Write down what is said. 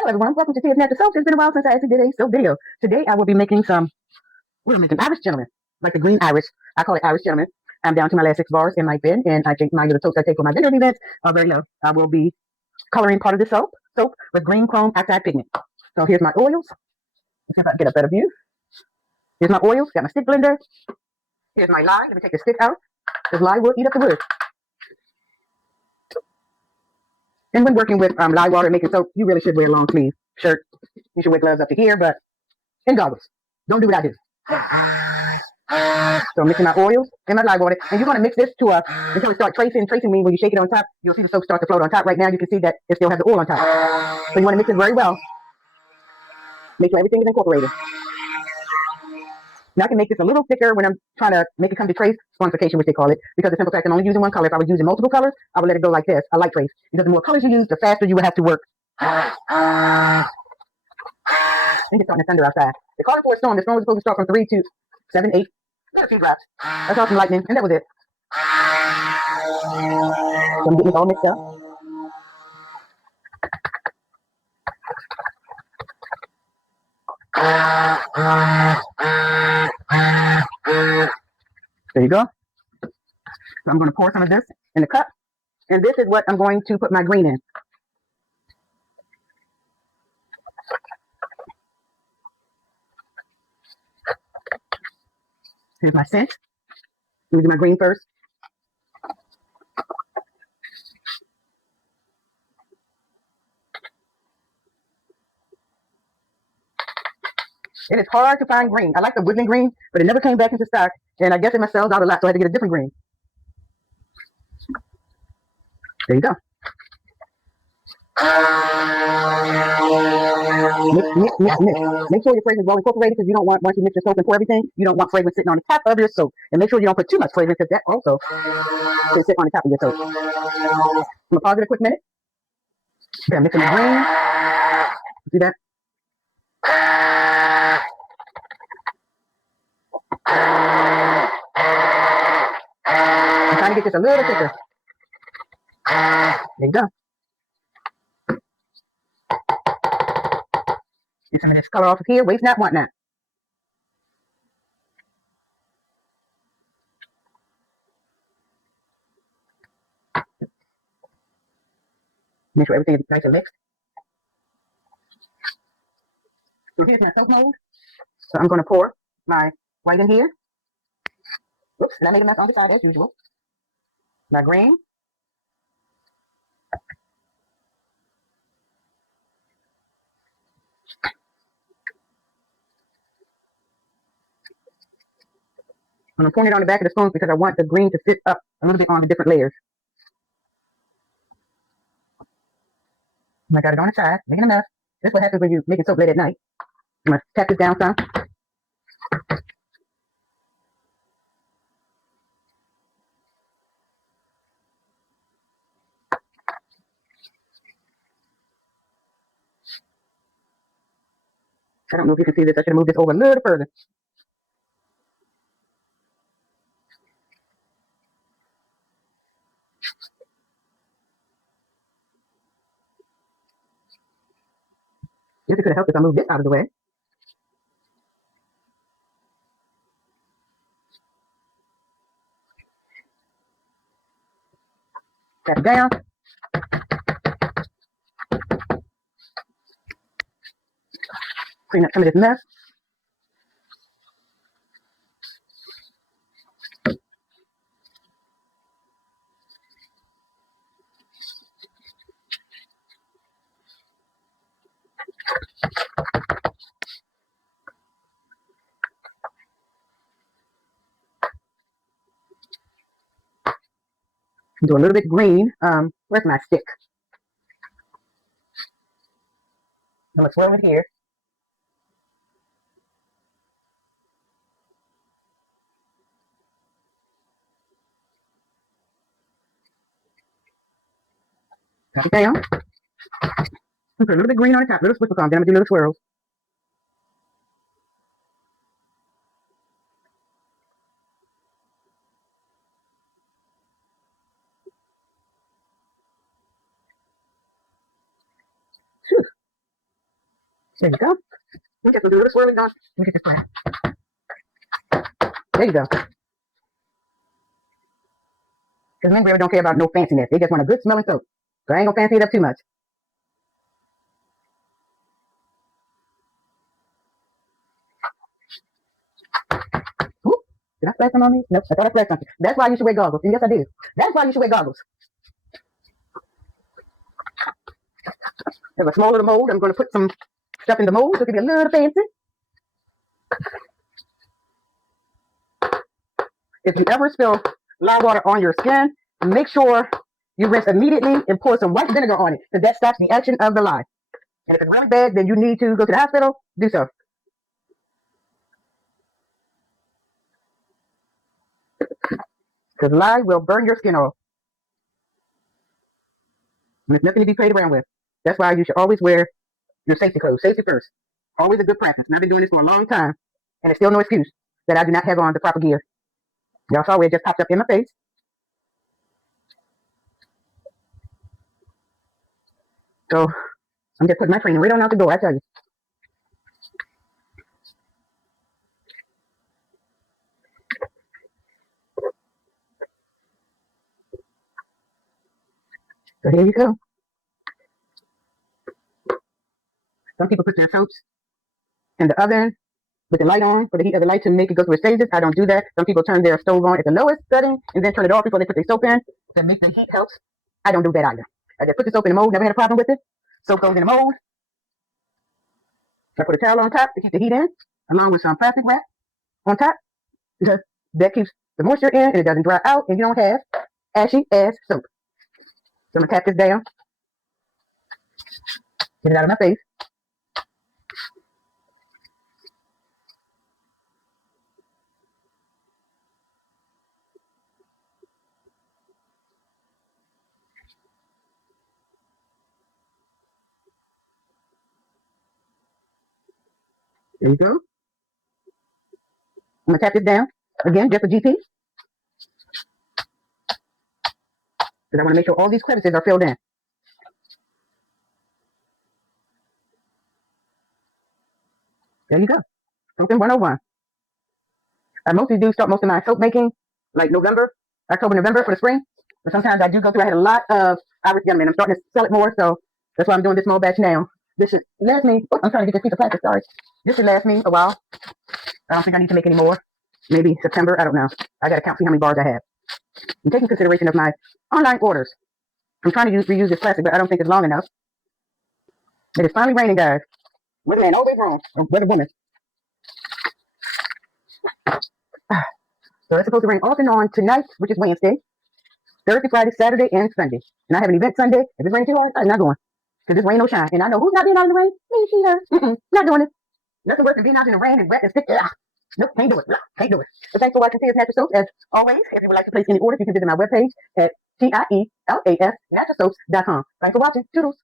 Hello everyone, welcome to Tia's Natural Soaps. It's been a while since I actually did a soap video. Today I will be making we're making Irish Gentleman, like the green Irish. I call it Irish Gentleman. I'm down to my last 6 bars in my bin, and I think my little soaps I take for my vendor events are very low. I will be coloring part of the soap with green chrome oxide pigment. So here's my oils. Let's see if I can get a better view. Here's my oils, got my stick blender. Here's my lye. Let me take the stick out, because lye will eat up the wood. And when working with lye water and making soap, you really should wear a long sleeve shirt. You should wear gloves up to here, and goggles. Don't do what I do. So I'm mixing my oils and my lye water. And you're going to mix this until it starts tracing. Tracing means when you shake it on top, you'll see the soap start to float on top. Right now you can see that it still has the oil on top. So you want to mix it very well. Make sure everything is incorporated. Now I can make this a little thicker when I'm trying to make it come to trace sponsification, which they call it, because the simple fact I'm only using one color. If I was using multiple colors, I would let it go like this, a light trace. Because the more colors you use, the faster you would have to work. I think it's starting to thunder outside. They called it for a storm. The storm was supposed to start from 3 to 7, 8. Got a few drops. I saw some lightning, and that was it. So I'm getting it all mixed up. There you go. So I'm going to pour some of this in the cup, and this is what I'm going to put my green in. Here's my scent. Let me do my green first. It is hard to find green. I like the woodland green, but it never came back into stock, and I guess it must sell out a lot, so I had to get a different green. There you go. Mix. Make sure your fragrance is well incorporated, because you don't want, once you mix your soap and pour everything, you don't want fragrance sitting on the top of your soap. And make sure you don't put too much fragrance, because that also can sit on the top of your soap. I'm going to pause it a quick minute. Okay, I'm mixing the green. See that? I'm trying to get this a little thicker. There you go. Get some of this color off of here. Waste not, want not. Make sure everything is nice and mixed. So here's my soap mold. So I'm going to pour my white in here. Oops, and I made a mess on the side as usual. My green. I'm pouring it on the back of the spoon because I want the green to sit up a little bit on the different layers. And I got it on the side, making a mess. That's what happens when you make it soap late at night. I'm going to tap this down some. I don't know if you can see this. I should have moved this over a little further. This could have helped if I moved this out of the way. Tap it down. Clean up some of this mess. Do a little bit green. Where's my stick? I'm going to swirl it here. Tap it down. And put a little bit green on the top, little sprinkle on. Then I'm going to do little swirls. Whew. There you go. We just gonna do a little swirling on. Look at this part. There you go. Because men really don't care about no fanciness. They just want a good smelling soap. So I ain't gonna fancy it up too much. Ooh, did I splash some on me? Nope, I thought I splashed something. That's why you should wear goggles. And yes, I did. That's why you should wear goggles. There's a small little mold. I'm going to put some stuff in the mold so it can be a little fancy. If you ever spill lye water on your skin, make sure you rinse immediately and pour some white vinegar on it because that stops the action of the lye. And if it's really bad, then you need to go to the hospital, do so. Because lye will burn your skin off. And it's nothing to be played around with. That's why you should always wear your safety clothes. Safety first. Always a good practice. And I've been doing this for a long time. And it's still no excuse that I do not have on the proper gear. Y'all saw where it just popped up in my face. So I'm just putting my training right on out the door, I tell you. So here you go. Some people put their soaps in the oven with the light on for the heat of the light to make it go through its stages. I don't do that. Some people turn their stove on at the lowest setting and then turn it off before they put their soap in to make the heat helps. I don't do that either. I just put the soap in the mold, never had a problem with it. Soap goes in the mold. I put a towel on top to keep the heat in, along with some plastic wrap on top, because that keeps the moisture in and it doesn't dry out and you don't have ashy ass soap. So I'm gonna tap this down, get it out of my face. There you go. I'm gonna tap this down again, just a GP, because I want to make sure all these crevices are filled in. There you go. Something 101. I mostly do start most of my soap making like November, October, November for the spring. But sometimes I do go through. I had a lot of Irish Gentleman. I'm starting to sell it more, so that's why I'm doing this small batch now. This should last me. Oh, I'm trying to get this piece of plastic. Sorry. This should last me a while. I don't think I need to make any more. Maybe September. I don't know. I got to count, see how many bars I have. I'm taking consideration of my online orders. I'm trying to reuse this plastic, but I don't think it's long enough. It is finally raining, guys. Weatherman always wrong. Or weather woman. So it's supposed to rain off and on tonight, which is Wednesday, Thursday, Friday, Saturday, and Sunday. And I have an event Sunday. If it's raining too hard, I'm not going. Because it's rain no shine. And I know who's not being out in the rain? Me, she, her. Not doing it. Nothing worse than being out in the rain and wet and stick. Nope, can't do it. Can't do it. So thanks for watching Tia's Natural Soaps. As always, if you would like to place any orders, you can visit my webpage at TIELAS naturalsoaps.com. Thanks for watching. Toodles.